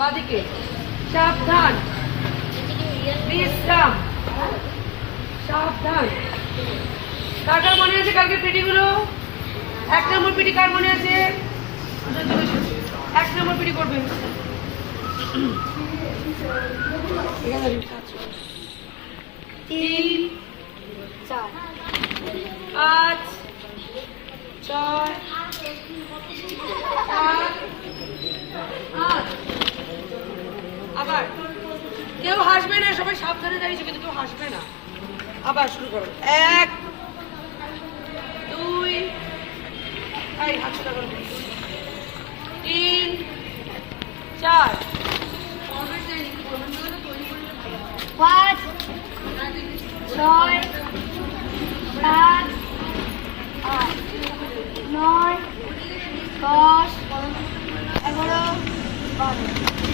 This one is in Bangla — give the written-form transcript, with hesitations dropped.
বাদিকে সাবধান, বিশ্রাম, সাবধান। কার কার মনে আছে কালকে পিটিগুলো? 1 নম্বর পিটি কার মনে আছে? 1 নম্বর পিটি করবেন। 3 4 5 6 7 8। আবার কেউ হাসবে না, সবাই সাবধানে দাঁড়িয়েছে কিন্তু কেউ হাসবে না। আবার শুরু করো। 1 2 এই হাত সোজা করো। 3 4 5 6 7 8 9 10 11 12।